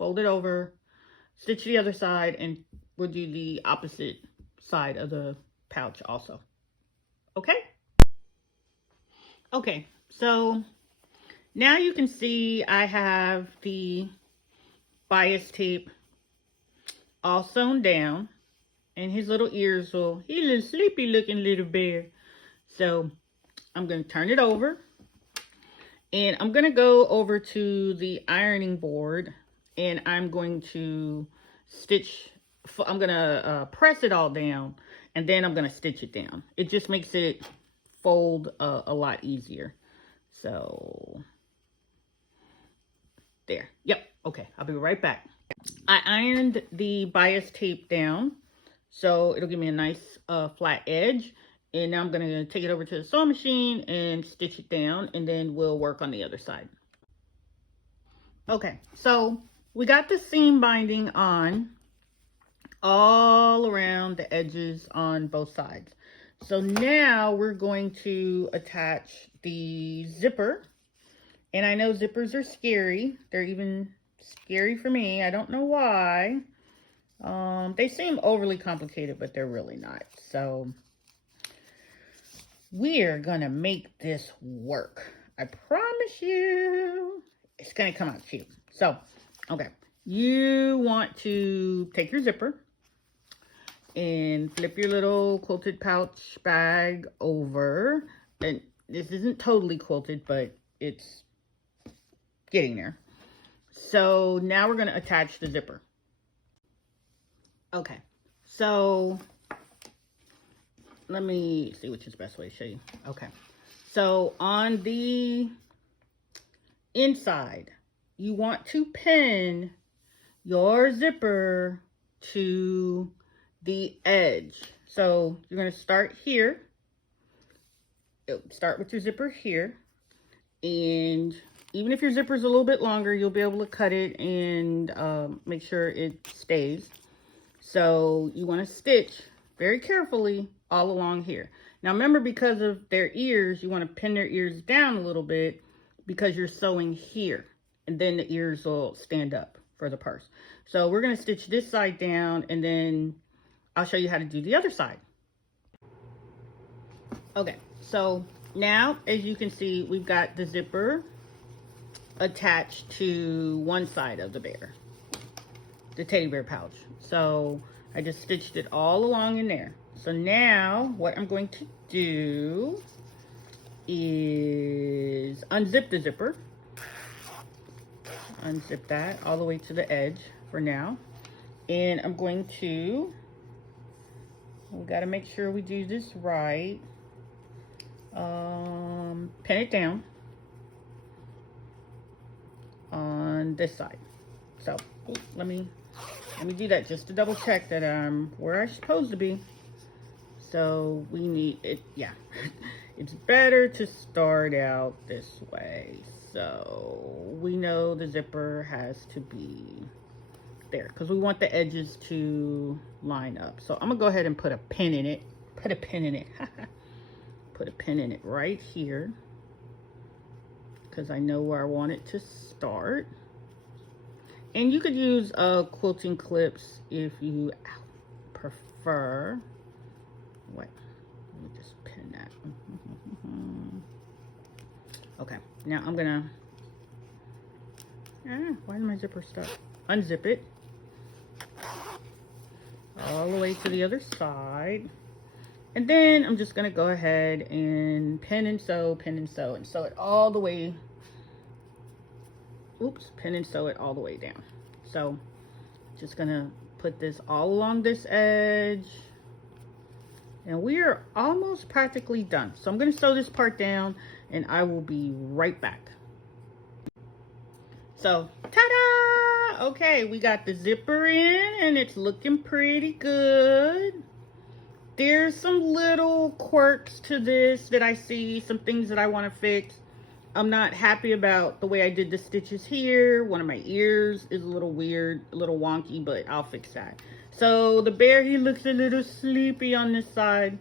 fold it over, stitch the other side, and we'll do the opposite side of the pouch also. Okay? Okay, so now you can see I have the bias tape all sewn down, and his little ears will, he's a little sleepy looking little bear. So I'm going to turn it over, and I'm going to go over to the ironing board, and I'm going to stitch, I'm going to press it all down, and then I'm going to stitch it down. It just makes it fold a lot easier. So there. Yep. Okay. I'll be right back. I ironed the bias tape down, so it'll give me a nice flat edge. And now I'm going to take it over to the sewing machine and stitch it down, and then we'll work on the other side. Okay, so we got the seam binding on all around the edges on both sides. So now we're going to attach the zipper. And I know zippers are scary. They're even scary for me. I don't know why. They seem overly complicated, but they're really not. So we're gonna make this work. I promise you, it's gonna come out cute. So, okay, you want to take your zipper and flip your little quilted pouch bag over. And this isn't totally quilted, but it's getting there. So now we're going to attach the zipper. Okay, so let me see which is the best way to show you. Okay, so on the inside, you want to pin your zipper to the edge. So you're going to start here. Start with your zipper here, and even if your zipper is a little bit longer, you'll be able to cut it and make sure it stays. So you want to stitch very carefully all along here. Now remember, because of their ears, you want to pin their ears down a little bit because you're sewing here, and then the ears will stand up for the purse. So we're going to stitch this side down, and then I'll show you how to do the other side. Okay, so now as you can see, we've got the zipper attached to one side of the bear, the teddy bear pouch. So I just stitched it all along in there. So now what I'm going to do is unzip the zipper. Unzip that all the way to the edge for now. And I'm going to, we got to make sure we do this right. Pin it down on this side. So let me do that just to double check that I'm where I'm supposed to be. So we need it, yeah. It's better to start out this way. So we know the zipper has to be there because we want the edges to line up. So I'm gonna go ahead and put a pin in it. Put a pin in it. Put a pin in it right here because I know where I want it to start. And you could use quilting clips if you prefer. Wait, let me just pin that. Okay, now I'm gonna, why did my zipper stop? Unzip it all the way to the other side. And then I'm just gonna go ahead and pin and sew it all the way. Oops, pin and sew it all the way down. So just gonna put this all along this edge. And we are almost practically done. So I'm gonna sew this part down and I will be right back. So, ta-da! Okay, we got the zipper in and it's looking pretty good. There's some little quirks to this that I see, some things that I want to fix. I'm not happy about the way I did the stitches here. One of my ears is a little weird, a little wonky, but I'll fix that. So the bear, he looks a little sleepy on this side.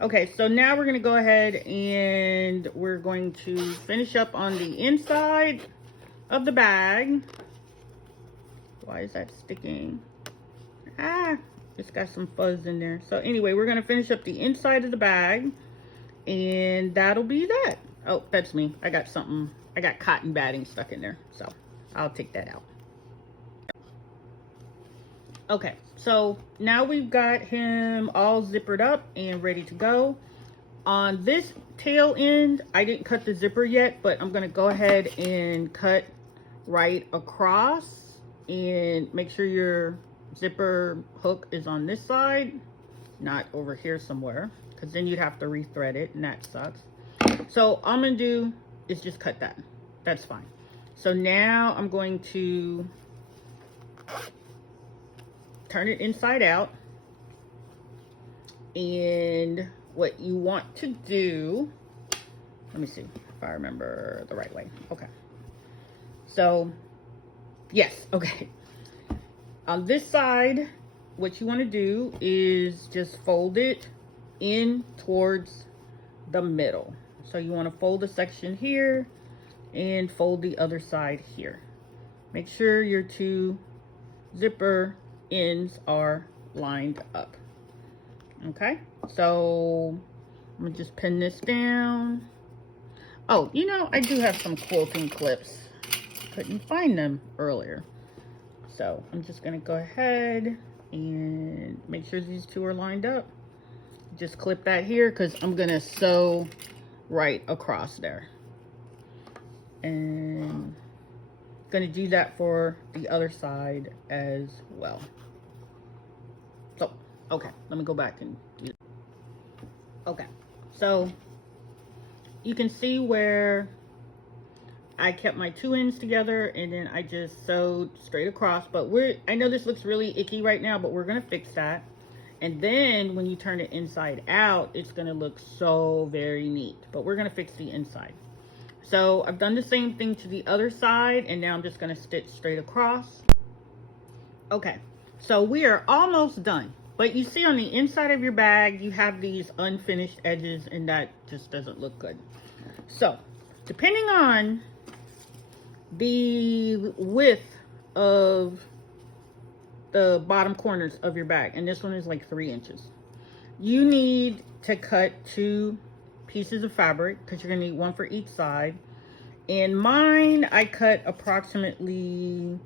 Okay, so now we're going to go ahead and we're going to finish up on the inside of the bag. Why is that sticking? Ah, it's got some fuzz in there. So anyway, we're gonna finish up the inside of the bag, and that'll be that. Oh, that's me. I got cotton batting stuck in there, so I'll take that out. Okay, so now we've got him all zippered up and ready to go. On this tail end, I didn't cut the zipper yet, but I'm gonna go ahead and cut right across, and make sure your zipper hook is on this side, not over here somewhere, because then you'd have to rethread it, and that sucks. So all I'm gonna do is just cut that. That's fine. So now I'm going to turn it inside out, and what you want to do, let me see if I remember the right way. Okay, so yes, okay, on this side, what you want to do is just fold it in towards the middle. So you want to fold a section here and fold the other side here. Make sure your two zipper ends are lined up. Okay, so I'm gonna just pin this down. Oh, you know, I do have some quilting clips. Couldn't find them earlier. So I'm just gonna go ahead and make sure these two are lined up. Just clip that here because I'm gonna sew right across there. And gonna do that for the other side as well. So, okay, let me go back and do that. Okay, so you can see where I kept my two ends together and then I just sewed straight across, but I know this looks really icky right now, but we're gonna fix that. And then when you turn it inside out, it's gonna look so very neat, but we're gonna fix the inside. So I've done the same thing to the other side, and now I'm just gonna stitch straight across. Okay, so we are almost done, but you see on the inside of your bag, you have these unfinished edges, and that just doesn't look good. So depending on the width of the bottom corners of your bag, and this one is like 3 inches, you need to cut 2 pieces of fabric because you're gonna need one for each side. And mine, I cut approximately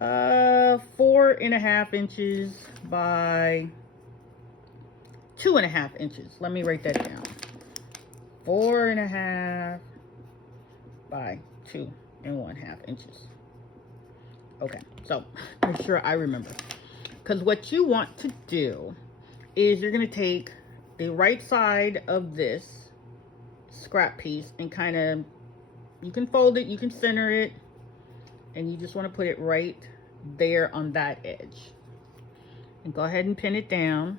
4.5 inches by 2.5 inches. Let me write that down. 4.5 by 2.5 inches. Okay, so make sure I remember, because what you want to do is you're gonna take the right side of this scrap piece and kind of, you can fold it, you can center it, and you just want to put it right there on that edge. And go ahead and pin it down.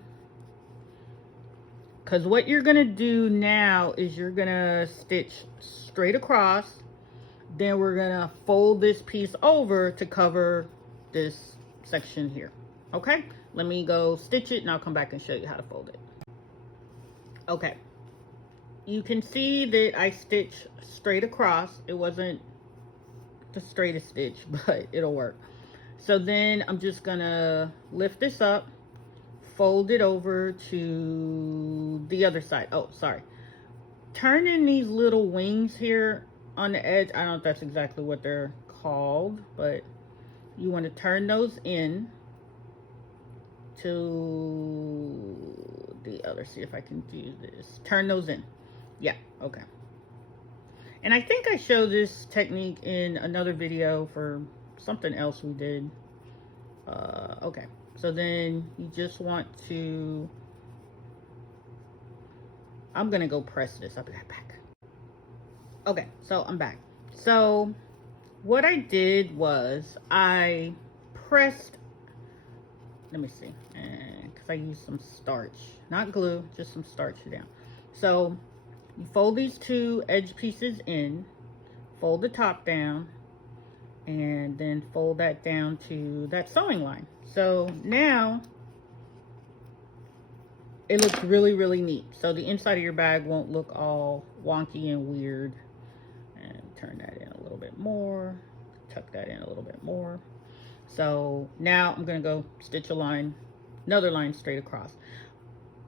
Because what you're going to do now is you're going to stitch straight across. Then we're going to fold this piece over to cover this section here. Okay? Let me go stitch it and I'll come back and show you how to fold it. Okay. You can see that I stitched straight across. It wasn't the straightest stitch, but it'll work. So then I'm just gonna lift this up, fold it over to the other side. Oh, sorry. Turn in these little wings here on the edge. I don't know if that's exactly what they're called, but you want to turn those in to the other. See if I can do this. Turn those in. Yeah, okay. And I think I showed this technique in another video for something else we did. Okay, so then you just want to, I'm gonna go press this. I'll be right back. Okay, so I'm back. So what I did was I pressed, let me see, because I used some starch, not glue, just some starch down. So you fold these 2 edge pieces in, fold the top down, and then fold that down to that sewing line. So now it looks really, really neat. So the inside of your bag won't look all wonky and weird. And turn that in a little bit more, tuck that in a little bit more. So now I'm gonna go stitch a line, another line straight across.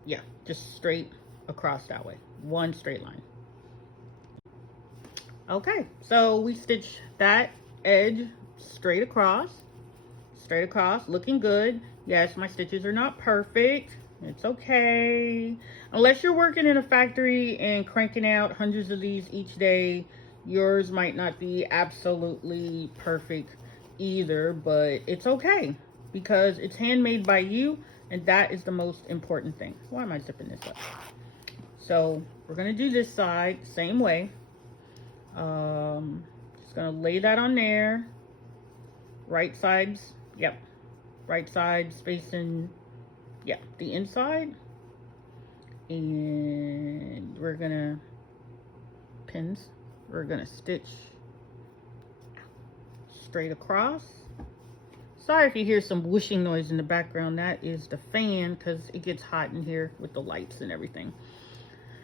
Yeah, just straight across that way, one straight line. Okay, so we stitch that edge straight across, looking good. Yes, my stitches are not perfect. It's okay. Unless you're working in a factory and cranking out hundreds of these each day, yours might not be absolutely perfect either, but it's okay because it's handmade by you, and that is the most important thing. Why am I zipping this up? So we're gonna do this side same way. Just gonna lay that on there. Right sides, yep. Right sides facing, yeah, the inside. And we're gonna pins. We're gonna stitch straight across. Sorry if you hear some whooshing noise in the background. That is the fan because it gets hot in here with the lights and everything.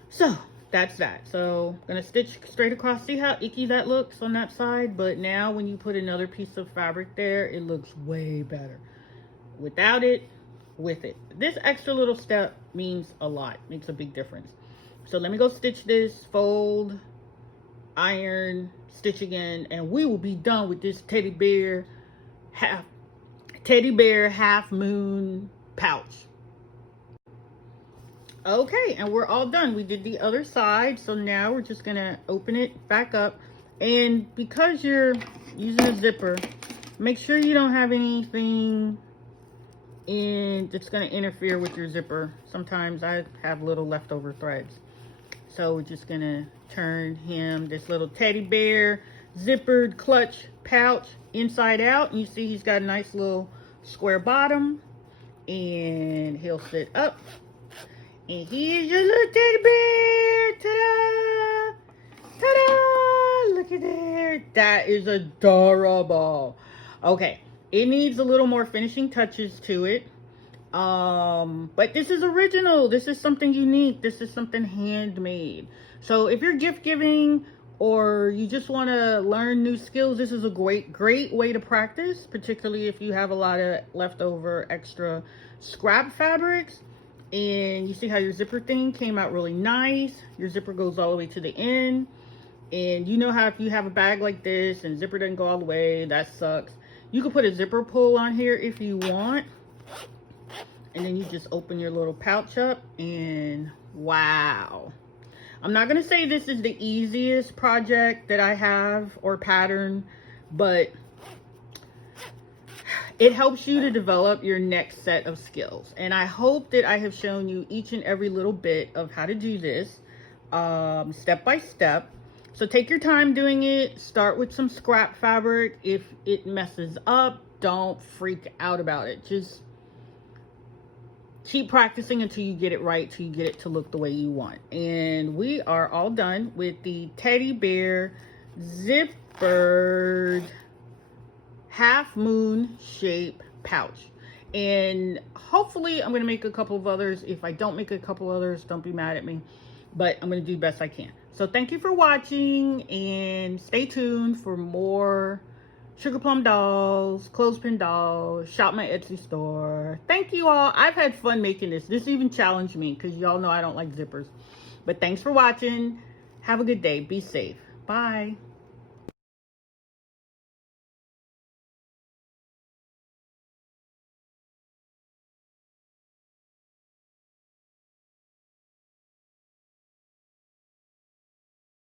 So that's that. So I'm gonna stitch straight across. See how icky that looks on that side? But now when you put another piece of fabric there, it looks way better. Without it, with it. This extra little step means a lot, makes a big difference. So let me go stitch this, fold, iron, stitch again, and we will be done with this teddy bear half moon pouch. Okay, and we're all done. We did the other side, so now we're just gonna open it back up. And because you're using a zipper, make sure you don't have anything that's going to interfere with your zipper. Sometimes I have little leftover threads. So we're just going to turn him, this little teddy bear zippered clutch pouch, inside out. And you see he's got a nice little square bottom. And he'll sit up. And here's your little teddy bear. Ta-da! Ta-da! Look at there. That is adorable. Okay. It needs a little more finishing touches to it. But this is original. This is something unique. This is something handmade. So if you're gift giving or you just want to learn new skills, this is a great way to practice, particularly if you have a lot of leftover extra scrap fabrics. And you see how your zipper thing came out really nice. Your zipper goes all the way to the end. And you know how if you have a bag like this and zipper doesn't go all the way, that sucks. You can put a zipper pull on here if you want. And then you just open your little pouch up and wow. I'm not going to say this is the easiest project that I have or pattern, but it helps you to develop your next set of skills. And I hope that I have shown you each and every little bit of how to do this step by step. So take your time doing it. Start with some scrap fabric. If it messes up, don't freak out about it. Just keep practicing until you get it right, till you get it to look the way you want. And we are all done with the teddy bear zippered half moon shape pouch. And hopefully I'm going to make a couple of others. If I don't make a couple others, don't be mad at me. But I'm going to do the best I can. So thank you for watching, and stay tuned for more sugar plum dolls, clothespin dolls. Shop my Etsy store. Thank you all. I've had fun making this. This even challenged me because y'all know I don't like zippers. But thanks for watching. Have a good day. Be safe. Bye.